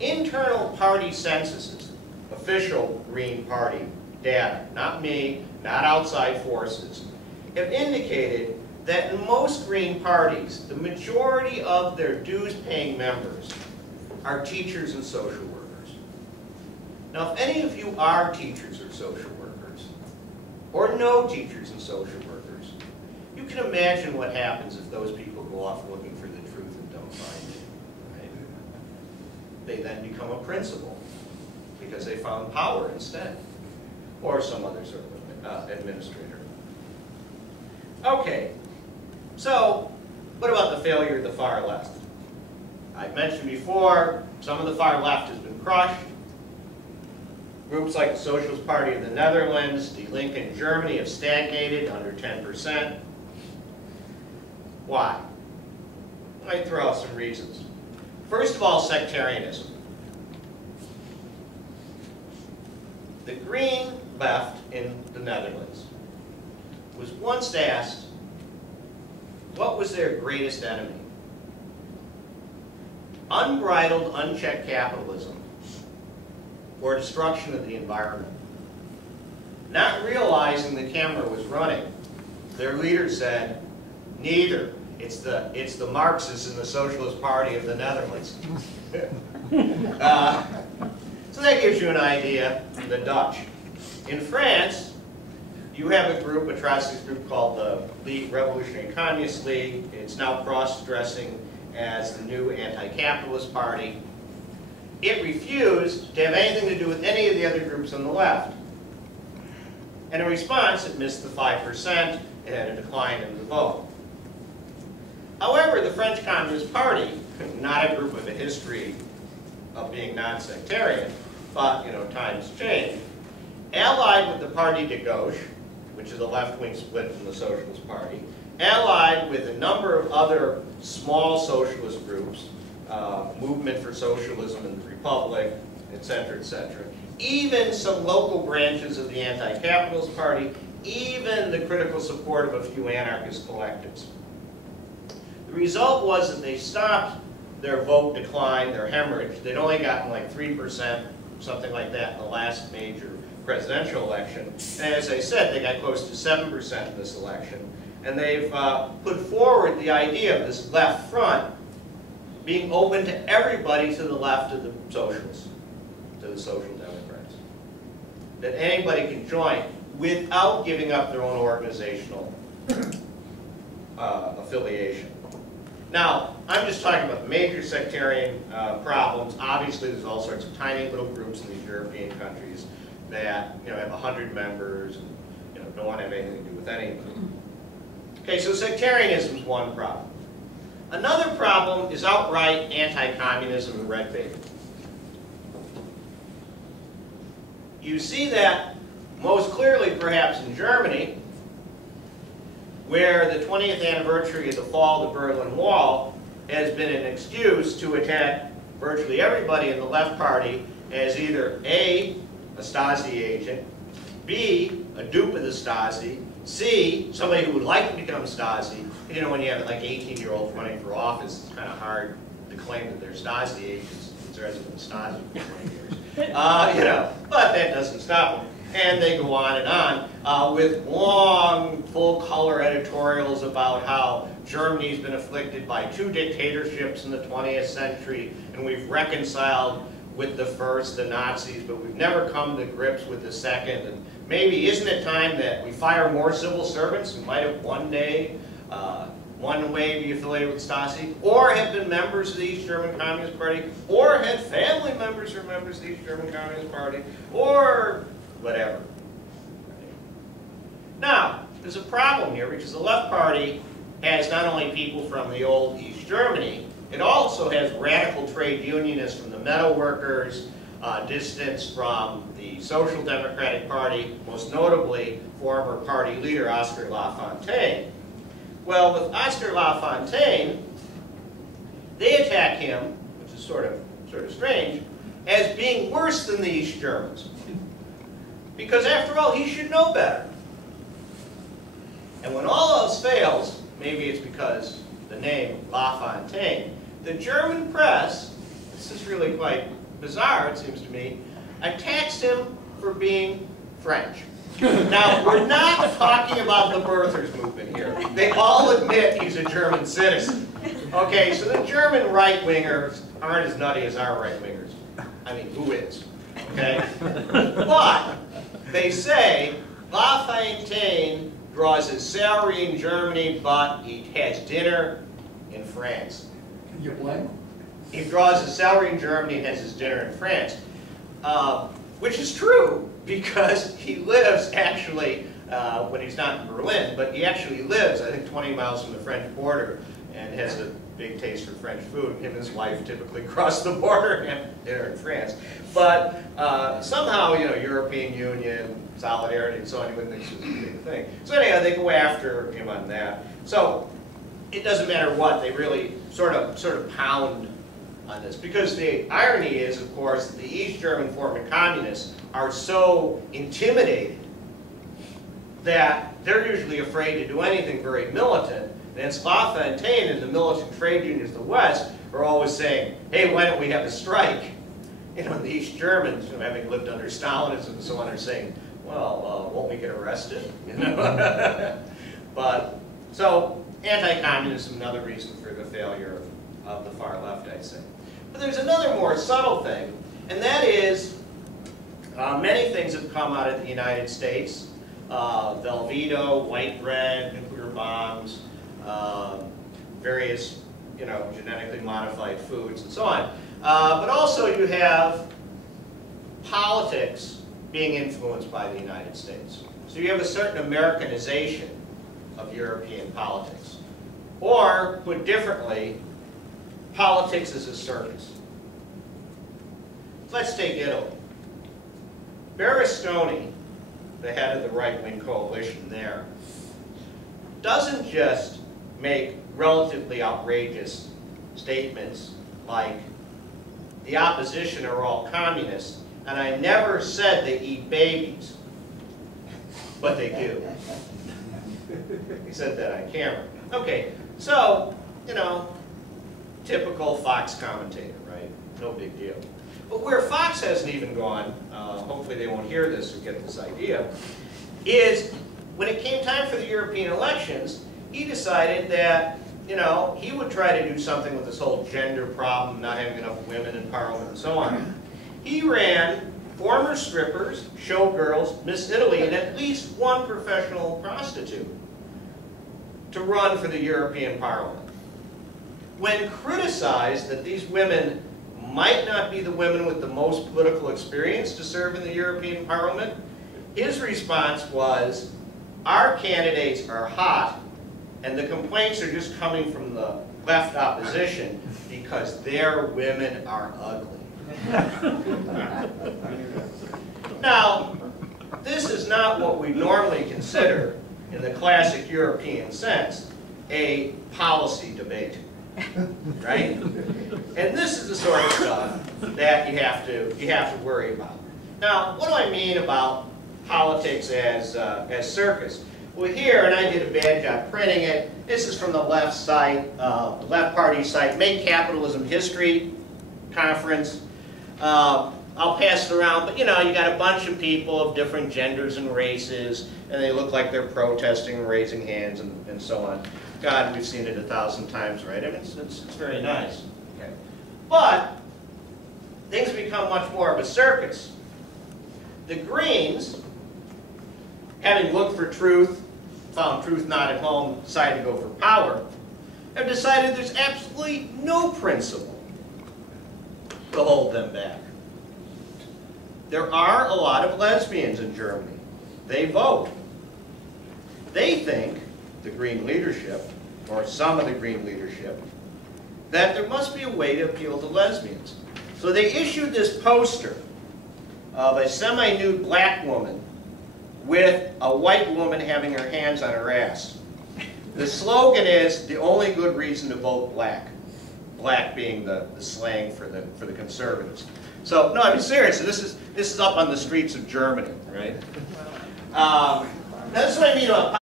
Internal party censuses, official Green Party data, not me, not outside forces, have indicated that in most Green parties, the majority of their dues-paying members are teachers and social workers. Now, if any of you are teachers or social workers, or know teachers and social workers, you can imagine what happens if those people go off looking for the truth and don't find it. Right? They then become a principal because they found power instead, or some other sort of administrator. Okay, so what about the failure of the far left? I mentioned before, some of the far left has been crushed. Groups like the Socialist Party of the Netherlands, Die Linke in Germany have stagnated under 10%. Why? Let me throw out some reasons. First of all, sectarianism. The Green left in the Netherlands was once asked, what was their greatest enemy? Unbridled, unchecked capitalism or destruction of the environment. Not realizing the camera was running, their leader said, neither. It's the Marxists in the Socialist Party of the Netherlands. So that gives you an idea of the Dutch. In France, you have a group, a Trotskyist group called the League, Revolutionary Communist League. It's now cross-dressing as the new anti-capitalist party. It refused to have anything to do with any of the other groups on the left. And in response, it missed the 5%. It had a decline in the vote. However, the French Communist Party, not a group with a history of being non-sectarian, but times change, allied with the Parti de Gauche, which is a left-wing split from the Socialist Party, allied with a number of other small socialist groups, Movement for Socialism in the Republic, etc., etc. Even some local branches of the anti-capitalist party, even the critical support of a few anarchist collectives. The result was that they stopped their vote decline, their hemorrhage. They'd only gotten like 3%, something like that, in the last major presidential election. And as I said, they got close to 7% in this election. And they've put forward the idea of this left front being open to everybody to the left of the socialists, to the social democrats. That anybody can join without giving up their own organizational affiliation. Now, I'm just talking about the major sectarian problems. Obviously, there's all sorts of tiny little groups in these European countries that have 100 members and don't want to have anything to do with anybody. Okay, so sectarianism is one problem. Another problem is outright anti-communism and red baiting. You see that most clearly perhaps in Germany, where the 20th anniversary of the fall of the Berlin Wall has been an excuse to attack virtually everybody in the left party as either A, a Stasi agent, B, a dupe of the Stasi, C, somebody who would like to become Stasi. When you have like 18-year-olds running for office, it's kind of hard to claim that they're Stasi agents since there hasn't been Stasi for 20 years. But that doesn't stop them. And they go on and on with long, full-color editorials about how Germany's been afflicted by 2 dictatorships in the 20th century, and we've reconciled with the first, the Nazis, but we've never come to grips with the second. And maybe isn't it time that we fire more civil servants who might have one day, one way be affiliated with Stasi, or have been members of the East German Communist Party, or had family members who are members of the East German Communist Party, or whatever. Now, there's a problem here because the left party has not only people from the old East Germany, it also has radical trade unionists from the metal workers, dissidents from the Social Democratic Party, most notably former party leader Oscar Lafontaine. Well, with Oscar Lafontaine, they attack him, which is sort of strange, as being worse than the East Germans. Because after all, he should know better. And when all else fails, maybe it's because the name Lafontaine, the German press, this is really quite bizarre, it seems to me, attacks him for being French. Now, we're not talking about the birthers movement here. They all admit he's a German citizen. Okay, so the German right-wingers aren't as nutty as our right-wingers. I mean, who is? Okay? But they say La Fontaine draws his salary in Germany, but he has dinner in France. Can you blame him? He draws his salary in Germany and has his dinner in France. Which is true, because he lives actually, when he's not in Berlin, but he actually lives, I think, 20 miles from the French border and has a big taste for French food. Him and his wife typically cross the border and have dinner in France. But somehow, you know, European Union, solidarity, and so on, he wouldn't think this was a big thing. So anyhow, they go after him on that. So it doesn't matter what, they really sort of pound on this. Because the irony is, of course, that the East German former communists are so intimidated that they're usually afraid to do anything very militant. And La Fontaine and the militant trade unions of the West are always saying, hey, why don't we have a strike? You know, the East Germans, you know, having lived under Stalinism and so on, are saying, well, won't we get arrested? You know? But, so, anti-communism, another reason for the failure of the far left, I'd say. But there's another more subtle thing, and that is many things have come out of the United States. Velveeta, white bread, nuclear bombs, various, you know, genetically modified foods, and so on. But also you have politics being influenced by the United States. So you have a certain Americanization of European politics. Or, put differently, politics is a circus. Let's take Italy. Berlusconi, the head of the right-wing coalition there, doesn't just make relatively outrageous statements like, the opposition are all communists, and I never said they eat babies, but they do. He said that on camera. Okay, so, you know, typical Fox commentator, right? No big deal. But where Fox hasn't even gone, hopefully they won't hear this or get this idea, is when it came time for the European elections, he decided that, you know, he would try to do something with this whole gender problem, not having enough women in parliament and so on. He ran former strippers, showgirls, Miss Italy, and at least one professional prostitute to run for the European Parliament. When criticized that these women might not be the women with the most political experience to serve in the European Parliament, his response was, our candidates are hot, and the complaints are just coming from the left opposition because their women are ugly. Now, this is not what we normally consider, in the classic European sense, a policy debate, right? And this is the sort of stuff that you have to worry about. Now, what do I mean about politics as circus? Well, here, and I did a bad job printing it. This is from the left site, the left party site, Make Capitalism History Conference. I'll pass it around, but you know, you got a bunch of people of different genders and races, and they look like they're protesting and raising hands and so on. God, we've seen it 1,000 times, right? I mean, it's very nice. Okay. But things become much more of a circus. The Greens, having looked for truth, found truth not at home, decided to go for power, have decided there's absolutely no principle to hold them back. There are a lot of lesbians in Germany. They vote. They think, the Green leadership, or some of the Green leadership, that there must be a way to appeal to lesbians. So they issued this poster of a semi-nude black woman with a white woman having her hands on her ass. The slogan is, the only good reason to vote black. Black being the slang for the conservatives. So, no, I mean, seriously, this is up on the streets of Germany, right? That's what I mean about